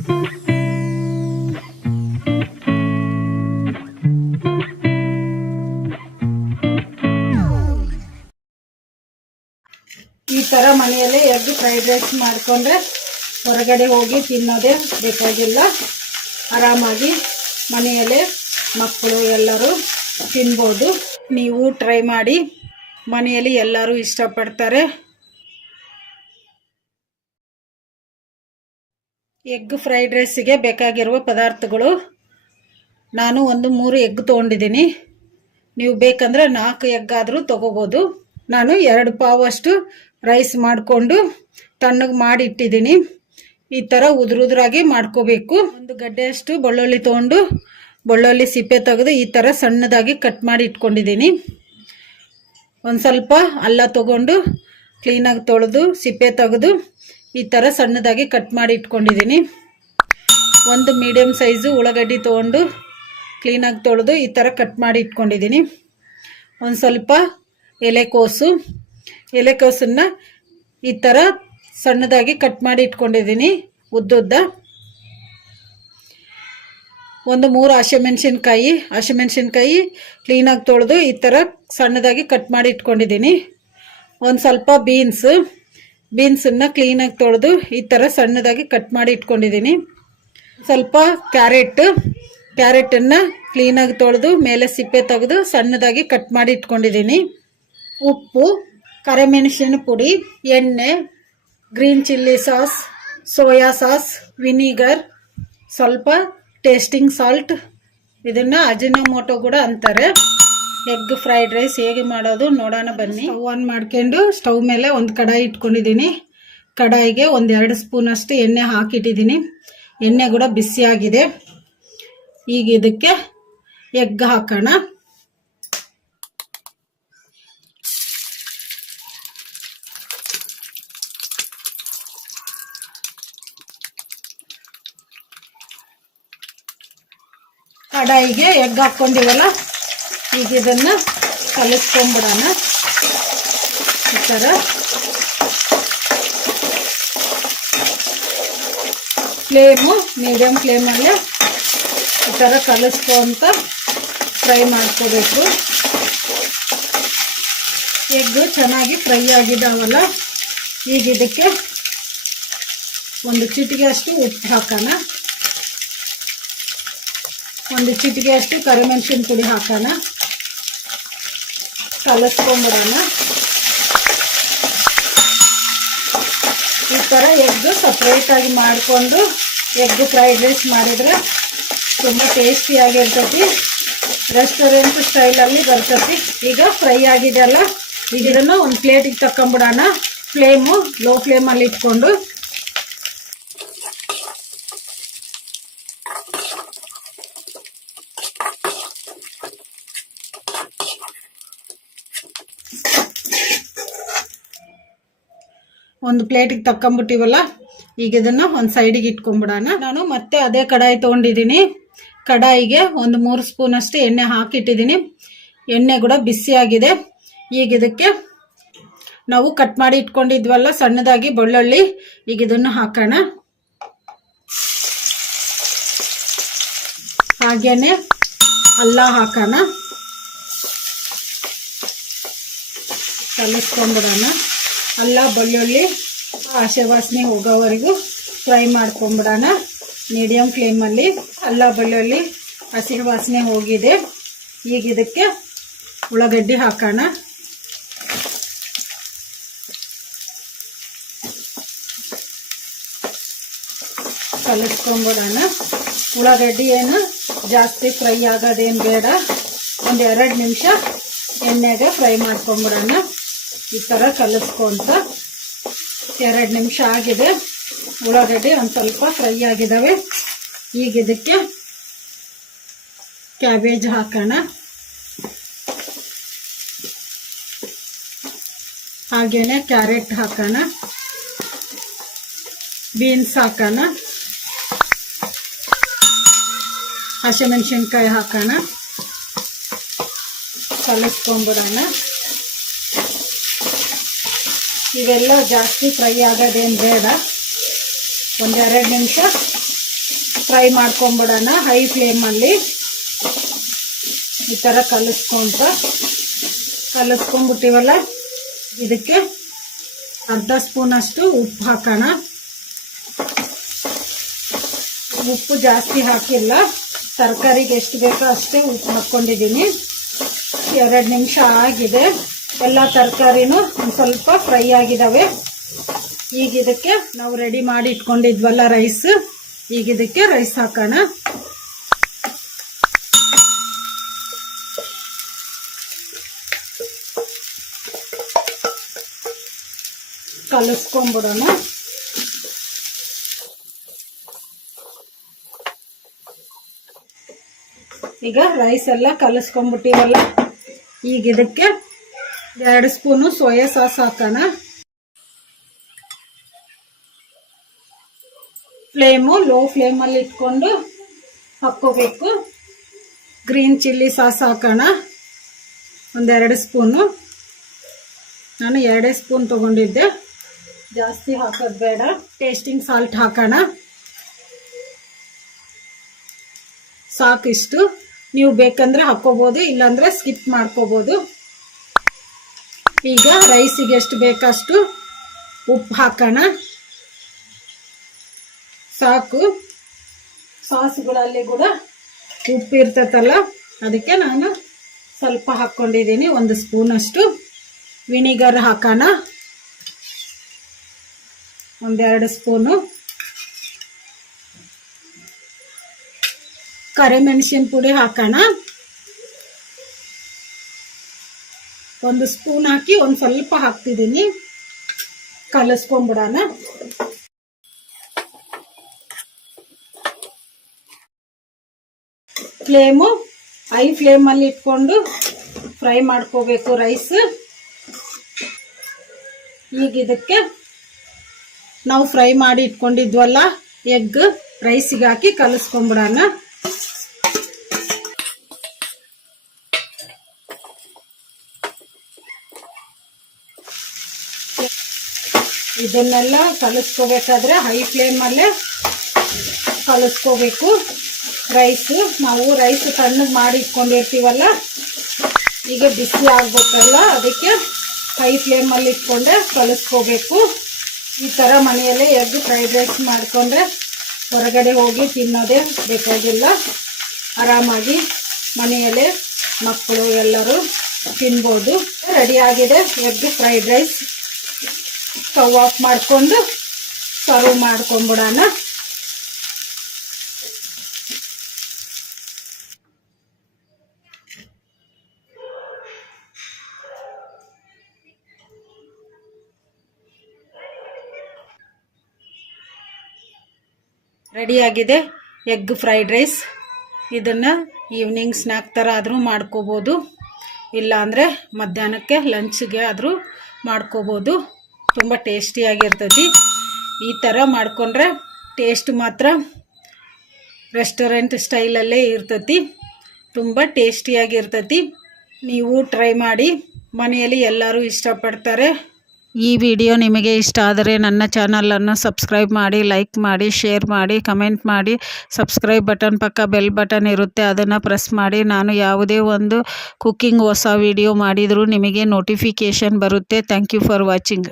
ಈ ಥರ ಮನೆಯಲ್ಲೇ ಎದ್ದು ಫ್ರೈಡ್ ರೈಸ್ ಮಾಡಿಕೊಂಡ್ರೆ ಹೊರಗಡೆ ಹೋಗಿ ತಿನ್ನೋದೇ ಬೇಕಾಗಿಲ್ಲ. ಆರಾಮಾಗಿ ಮನೆಯಲ್ಲೇ ಮಕ್ಕಳು ಎಲ್ಲರೂ ತಿನ್ಬೋದು. ನೀವು ಟ್ರೈ ಮಾಡಿ ಮನೆಯಲ್ಲಿ ಎಲ್ಲರೂ ಇಷ್ಟಪಡ್ತಾರೆ. ಎಗ್ ಫ್ರೈಡ್ ರೈಸಿಗೆ ಬೇಕಾಗಿರುವ ಪದಾರ್ಥಗಳು. ನಾನು ಒಂದು ಮೂರು ಎಗ್ ತೊಗೊಂಡಿದ್ದೀನಿ. ನೀವು ಬೇಕಂದ್ರೆ ನಾಲ್ಕು ಎಗ್ ಆದರೂ ತೊಗೋಬೋದು. ನಾನು ಎರಡು ಪಾವಷ್ಟು ರೈಸ್ ಮಾಡಿಕೊಂಡು ತಣ್ಣಗೆ ಮಾಡಿ ಇಟ್ಟಿದ್ದೀನಿ ಈ ಥರ ಉದುರುದ್ರಾಗಿ ಮಾಡ್ಕೋಬೇಕು. ಒಂದು ಗಡ್ಡೆಯಷ್ಟು ಬೆಳ್ಳುಳ್ಳಿ ತೊಗೊಂಡು ಬೆಳ್ಳುಳ್ಳಿ ಸಿಪ್ಪೆ ತೆಗೆದು ಈ ಥರ ಸಣ್ಣದಾಗಿ ಕಟ್ ಮಾಡಿ ಇಟ್ಕೊಂಡಿದ್ದೀನಿ. ಒಂದು ಸ್ವಲ್ಪ ಅಲ್ಲ ತೊಗೊಂಡು ಕ್ಲೀನಾಗಿ ತೊಳೆದು ಸಿಪ್ಪೆ ತೆಗೆದು ಈ ಥರ ಸಣ್ಣದಾಗಿ ಕಟ್ ಮಾಡಿ ಇಟ್ಕೊಂಡಿದ್ದೀನಿ. ಒಂದು ಮೀಡಿಯಮ್ ಸೈಜು ಉಳ್ಳಾಗಡ್ಡಿ ತೊಗೊಂಡು ಕ್ಲೀನಾಗಿ ತೊಳೆದು ಈ ಥರ ಕಟ್ ಮಾಡಿ ಇಟ್ಕೊಂಡಿದ್ದೀನಿ. ಒಂದು ಸ್ವಲ್ಪ ಎಲೆಕೋಸು ಎಲೆಕೋಸನ್ನು ಈ ಥರ ಸಣ್ಣದಾಗಿ ಕಟ್ ಮಾಡಿ ಇಟ್ಕೊಂಡಿದ್ದೀನಿ ಉದ್ದುದ್ದ. ಒಂದು ಮೂರು ಹಸಿಮೆಣ್ಸಿನ್ಕಾಯಿ ಹಸಿಮೆಣ್ಸಿನ್ಕಾಯಿ ಕ್ಲೀನಾಗಿ ತೊಳೆದು ಈ ಥರ ಸಣ್ಣದಾಗಿ ಕಟ್ ಮಾಡಿ ಇಟ್ಕೊಂಡಿದ್ದೀನಿ. ಒಂದು ಸ್ವಲ್ಪ ಬೀನ್ಸ್ ಬೀನ್ಸನ್ನು ಕ್ಲೀನಾಗಿ ತೊಳೆದು ಈ ಥರ ಸಣ್ಣದಾಗಿ ಕಟ್ ಮಾಡಿ ಇಟ್ಕೊಂಡಿದ್ದೀನಿ ಸ್ವಲ್ಪ ಕ್ಯಾರೆಟ್ ಕ್ಯಾರೆಟನ್ನು ಕ್ಲೀನಾಗಿ ತೊಳೆದು ಮೇಲೆ ಸಿಪ್ಪೆ ತೆಗೆದು ಸಣ್ಣದಾಗಿ ಕಟ್ ಮಾಡಿ ಇಟ್ಕೊಂಡಿದ್ದೀನಿ ಉಪ್ಪು ಕರಿಮೆಣಸಿನ ಪುಡಿ, ಎಣ್ಣೆ green chilli sauce soya sauce vinegar ಸ್ವಲ್ಪ ಟೇಸ್ಟಿಂಗ್ ಸಾಲ್ಟ್ ಇದನ್ನು ಅಜಿನೋಮೋಟೊ ಕೂಡ ಅಂತಾರೆ. ಎಗ್ ಫ್ರೈಡ್ ರೈಸ್ ಹೇಗೆ ಮಾಡೋದು ನೋಡೋಣ ಬನ್ನಿ. ಸ್ಟವ್ ಆನ್ ಮಾಡ್ಕೊಂಡು ಸ್ಟವ್ ಮೇಲೆ ಒಂದು ಕಡಾಯಿ ಇಟ್ಕೊಂಡಿದ್ದೀನಿ. ಕಡಾಯಿಗೆ ಒಂದು ಎರಡು ಸ್ಪೂನಷ್ಟು ಎಣ್ಣೆ ಹಾಕಿಟ್ಟಿದ್ದೀನಿ. ಎಣ್ಣೆ ಕೂಡ ಬಿಸಿಯಾಗಿದೆ. ಈಗ ಇದಕ್ಕೆ ಎಗ್ ಹಾಕೋಣ. ಕಡಾಯಿಗೆ ಎಗ್ ಹಾಕ್ಕೊಂಡಿವಲ್ಲ ಈಗ ಇದನ್ನು ಕಲಿಸ್ಕೊಂಬಿಡೋಣ. ಈ ಥರ ಫ್ಲೇಮು ಮೀಡಿಯಮ್ ಫ್ಲೇಮಲ್ಲೇ ಈ ಥರ ಕಲಿಸ್ಕೊಂತ ಫ್ರೈ ಮಾಡ್ಕೋಬೇಕು. ಎಗ್ಗು ಚೆನ್ನಾಗಿ ಫ್ರೈ ಆಗಿದಾವಲ್ಲ, ಈಗ ಇದಕ್ಕೆ ಒಂದು ಚಿಟಿಗೆ ಅಷ್ಟು ಉಪ್ಪು ಹಾಕೋಣ. ಒಂದು ಚಿಟಿಗೆ ಅಷ್ಟು ಕರಿಮೆಣಸಿನ ಪುಡಿ ಹಾಕೋಣ. ಕಲಸ್ಕೊಂಬಿಡೋಣ ಈ ಥರ ಎಗ್ಗು ಸಪ್ರೇಟಾಗಿ ಮಾಡಿಕೊಂಡು ಎಗ್ ಫ್ರೈಡ್ ರೈಸ್ ಮಾಡಿದರೆ ತುಂಬ ಟೇಸ್ಟಿಯಾಗಿರ್ತೈತಿ ರೆಸ್ಟೋರೆಂಟ್ ಸ್ಟೈಲಲ್ಲಿ ಬರ್ತೈತಿ. ಈಗ ಫ್ರೈ ಆಗಿದೆ ಅಲ್ಲ ಈಗ ಇದನ್ನು ಒಂದು ಪ್ಲೇಟಿಗೆ ತಕೊಂಬಿಡೋಣ ಫ್ಲೇಮು ಲೋ ಫ್ಲೇಮಲ್ಲಿ ಇಟ್ಕೊಂಡು. ಒಂದು ಪ್ಲೇಟಿಗೆ ತಕ್ಕೊಂಬಿಟ್ಟಿವಲ್ಲ, ಈಗ ಇದನ್ನು ಒಂದು ಸೈಡಿಗೆ ಇಟ್ಕೊಂಬಿಡೋಣ. ನಾನು ಮತ್ತೆ ಅದೇ ಕಡಾಯಿ ತೊಗೊಂಡಿದ್ದೀನಿ. ಕಡಾಯಿಗೆ ಒಂದು ಮೂರು ಸ್ಪೂನ್ ಅಷ್ಟು ಎಣ್ಣೆ ಹಾಕಿಟ್ಟಿದ್ದೀನಿ. ಎಣ್ಣೆ ಕೂಡ ಬಿಸಿಯಾಗಿದೆ ಈಗ ಇದಕ್ಕೆ ನಾವು ಕಟ್ ಮಾಡಿ ಇಟ್ಕೊಂಡಿದ್ವಲ್ಲ, ಸಣ್ಣದಾಗಿ ಬೆಳ್ಳುಳ್ಳಿ, ಈಗ ಇದನ್ನು ಹಾಕೋಣ. ಹಾಗೇನೆ ಅಲ್ಲ ಹಾಕೋಣ. ಕಲಿಸ್ಕೊಂಬಿಡೋಣ ಅಲ್ಲ, ಬೆಳ್ಳುಳ್ಳಿ ಆಸೆ ವಾಸನೆ ಹೋಗೋವರೆಗೂ ಫ್ರೈ ಮಾಡ್ಕೊಂಬಿಡೋಣ. ಮೀಡಿಯಮ್ ಫ್ಲೇಮಲ್ಲಿ ಅಲ್ಲ ಬೆಳ್ಳುಳ್ಳಿ ಹಸಿ ವಾಸನೆ ಹೋಗಿದೆ. ಈಗ ಇದಕ್ಕೆ ಉಳ್ಳಾಗಡ್ಡಿ ಹಾಕೋಣ. ಕಲಿಸ್ಕೊಂಬಿಡೋಣ. ಉಳ್ಳಾಗಡ್ಡಿ ಏನು ಜಾಸ್ತಿ ಫ್ರೈ ಆಗೋದೇನು ಬೇಡ. ಒಂದು ಎರಡು ನಿಮಿಷ ಎಣ್ಣೆಗೆ ಫ್ರೈ ಮಾಡ್ಕೊಂಬಿಡೋಣ. ಈ ಥರ ಕಲಿಸ್ಕೊಂತ ಎರಡು ನಿಮಿಷ ಆಗಿದೆ. ಉಳ್ಳಾಗಡ್ಡಿ ಒಂದು ಸ್ವಲ್ಪ ಫ್ರೈ ಆಗಿದ್ದಾವೆ ಈಗ ಇದಕ್ಕೆ ಕ್ಯಾಬೇಜ್ ಹಾಕೋಣ. ಹಾಗೇನೆ ಕ್ಯಾರೆಟ್ ಹಾಕೋಣ. ಬೀನ್ಸ್ ಹಾಕೋಣ. ಹಸಿಮೆಣಸಿನ್ಕಾಯಿ ಹಾಕೋಣ. ಕಲಿಸ್ಕೊಂಬಿಡೋಣ. ಇವೆಲ್ಲ ಜಾಸ್ತಿ ಫ್ರೈ ಆಗೋದೇನು ಬೇಡ. ಒಂದೆರಡು ನಿಮಿಷ ಫ್ರೈ ಮಾಡ್ಕೊಂಬಿಡೋಣ ಹೈ ಫ್ಲೇಮಲ್ಲಿ ಈ ಥರ ಕಲಿಸ್ಕೊಂತ ಕಲಿಸ್ಕೊಂಡ್ಬಿಟ್ಟಿವಲ್ಲ, ಇದಕ್ಕೆ ಅರ್ಧ ಸ್ಪೂನಷ್ಟು ಉಪ್ಪು ಹಾಕೋಣ. ಉಪ್ಪು ಜಾಸ್ತಿ ಹಾಕಿಲ್ಲ, ತರಕಾರಿಗೆ ಎಷ್ಟು ಬೇಕೋ ಅಷ್ಟೇ ಉಪ್ಪು ಹಾಕ್ಕೊಂಡಿದ್ದೀನಿ. ಎರಡು ನಿಮಿಷ ಆಗಿದೆ. ಎಲ್ಲ ತರಕಾರಿನೂ ಒಂದು ಸ್ವಲ್ಪ ಫ್ರೈ ಆಗಿದ್ದಾವೆ ಈಗ ಇದಕ್ಕೆ ನಾವು ರೆಡಿ ಮಾಡಿ ಇಟ್ಕೊಂಡಿದ್ವಲ್ಲ ರೈಸ್. ಈಗ ಇದಕ್ಕೆ ರೈಸ್ ಹಾಕೋಣ. ಕಲಸ್ಕೊಂಬಿಡೋಣ. ಈಗ ರೈಸ್ ಎಲ್ಲ ಕಲಿಸ್ಕೊಂಬಿಟ್ಟಿವಲ್ಲ. ಈಗ ಇದಕ್ಕೆ ಎರಡು ಸ್ಪೂನು ಸೋಯಾ ಸಾಸ್ ಹಾಕೋಣ. ಫ್ಲೇಮು, ಲೋ ಫ್ಲೇಮಲ್ಲಿ ಇಟ್ಕೊಂಡು ಹಾಕ್ಕೋಬೇಕು. ಗ್ರೀನ್ ಚಿಲ್ಲಿ ಸಾಸ್ ಹಾಕೋಣ. ಒಂದೆರಡು ಸ್ಪೂನು. ನಾನು ಎರಡೇ ಸ್ಪೂನ್ ತೊಗೊಂಡಿದ್ದೆ. ಜಾಸ್ತಿ ಹಾಕೋದು ಬೇಡ. ಟೇಸ್ಟಿಂಗ್ ಸಾಲ್ಟ್ ಹಾಕೋಣ. ಸಾಕಿಷ್ಟು. ನೀವು ಬೇಕಂದ್ರೆ ಹಾಕ್ಕೋಬೋದು, ಇಲ್ಲಾಂದರೆ ಸ್ಕಿಪ್ ಮಾಡ್ಕೋಬೋದು. ಈಗ ರೈಸಿಗೆ ಎಷ್ಟು ಬೇಕಷ್ಟು ಉಪ್ಪು ಹಾಕೋಣ. ಸಾಕು. ಸಾಸ್ಗಳಲ್ಲಿ ಕೂಡ ಉಪ್ಪು ಇರ್ತೈತಲ್ಲ, ಅದಕ್ಕೆ ನಾನು ಸ್ವಲ್ಪ ಹಾಕ್ಕೊಂಡಿದ್ದೀನಿ, ಒಂದು ಸ್ಪೂನಷ್ಟು ವಿನಿಗರ್ ಹಾಕೋಣ. ಒಂದೆರಡು ಸ್ಪೂನು. ಕರಿಮೆಣಸಿನ ಪುಡಿ ಹಾಕೋಣ. ಒಂದು ಸ್ಪೂನ್ ಹಾಕಿ ಒಂದು ಸ್ವಲ್ಪ ಹಾಕ್ತಿದ್ದೀನಿ. ಕಲಸ್ಕೊಂಡ್ಬಿಡೋಣ. ಫ್ಲೇಮು ಐ ಫ್ಲೇಮಲ್ಲಿ ಇಟ್ಕೊಂಡು ಫ್ರೈ ಮಾಡ್ಕೋಬೇಕು ರೈಸ್. ಈಗ ಇದಕ್ಕೆ ನಾವು ಫ್ರೈ ಮಾಡಿ ಇಟ್ಕೊಂಡಿದ್ವಲ್ಲ, ಎಗ್ ರೈಸಿಗೆ ಹಾಕಿ ಕಲಿಸ್ಕೊಂಬಿಡೋಣ ಇದನ್ನೆಲ್ಲ ಕಲಿಸ್ಕೋಬೇಕಾದ್ರೆ ಹೈ ಫ್ಲೇಮಲ್ಲೇ ಕಲಿಸ್ಕೋಬೇಕು. ರೈಸು ನಾವು ರೈಸ್ ತಣ್ಣಗೆ ಮಾಡಿ ಇಟ್ಕೊಂಡಿರ್ತೀವಲ್ಲ ಈಗ ಬಿಸಿ ಆಗಬೇಕಲ್ಲ, ಅದಕ್ಕೆ ಹೈ ಫ್ಲೇಮಲ್ಲಿ ಇಟ್ಕೊಂಡೆ ಕಲಿಸ್ಕೋಬೇಕು. ಈ ಥರ ಮನೆಯಲ್ಲೇ ಎಗ್ ಫ್ರೈಡ್ ರೈಸ್ ಮಾಡಿಕೊಂಡ್ರೆ ಹೊರಗಡೆ ಹೋಗಿ ತಿನ್ನೋದೇ ಬೇಕಾಗಿಲ್ಲ. ಆರಾಮಾಗಿ ಮನೆಯಲ್ಲೇ ಮಕ್ಕಳು ಎಲ್ಲರೂ ತಿನ್ಬೋದು. ರೆಡಿಯಾಗಿದೆ egg fried rice stove off ಮಾಡಿಕೊಂಡು ಸರ್ವ್ ಮಾಡ್ಕೊಂಬಿಡೋಣ ರೆಡಿಯಾಗಿದೆ ಎಗ್ ಫ್ರೈಡ್ ರೈಸ್. ಇದನ್ನು ಈವ್ನಿಂಗ್ ಸ್ನ್ಯಾಕ್ ಥರ ಆದರೂ ಮಾಡ್ಕೋಬೋದು. ಇಲ್ಲಾಂದರೆ ಮಧ್ಯಾಹ್ನಕ್ಕೆ ಲಂಚ್ಗೆ ಆದರೂ ಮಾಡ್ಕೋಬೋದು. ತುಂಬ ಟೇಸ್ಟಿಯಾಗಿರ್ತೈತಿ ಈ ಥರ ಮಾಡಿಕೊಂಡ್ರೆ ಟೇಸ್ಟ್ ಮಾತ್ರ ರೆಸ್ಟೋರೆಂಟ್ ಸ್ಟೈಲಲ್ಲೇ ಇರ್ತೈತಿ. ತುಂಬ ಟೇಸ್ಟಿಯಾಗಿರ್ತೈತಿ ನೀವು ಟ್ರೈ ಮಾಡಿ ಮನೆಯಲ್ಲಿ ಎಲ್ಲರೂ ಇಷ್ಟಪಡ್ತಾರೆ. ಈ ವಿಡಿಯೋ ನಿಮಗೆ ಇಷ್ಟ ಆದರೆ ನನ್ನ ಚಾನಲನ್ನು ಸಬ್ಸ್ಕ್ರೈಬ್ ಮಾಡಿ ಲೈಕ್ ಮಾಡಿ ಶೇರ್ ಮಾಡಿ ಕಮೆಂಟ್ ಮಾಡಿ. ಸಬ್ಸ್ಕ್ರೈಬ್ ಬಟನ್ ಪಕ್ಕ ಬೆಲ್ ಬಟನ್ ಇರುತ್ತೆ. ಅದನ್ನು ಪ್ರೆಸ್ ಮಾಡಿ. ನಾನು ಯಾವುದೇ ಒಂದು ಕುಕ್ಕಿಂಗ್ ಹೊಸ ವಿಡಿಯೋ ಮಾಡಿದರೂ ನಿಮಗೆ ನೋಟಿಫಿಕೇಷನ್ ಬರುತ್ತೆ. Thank you for watching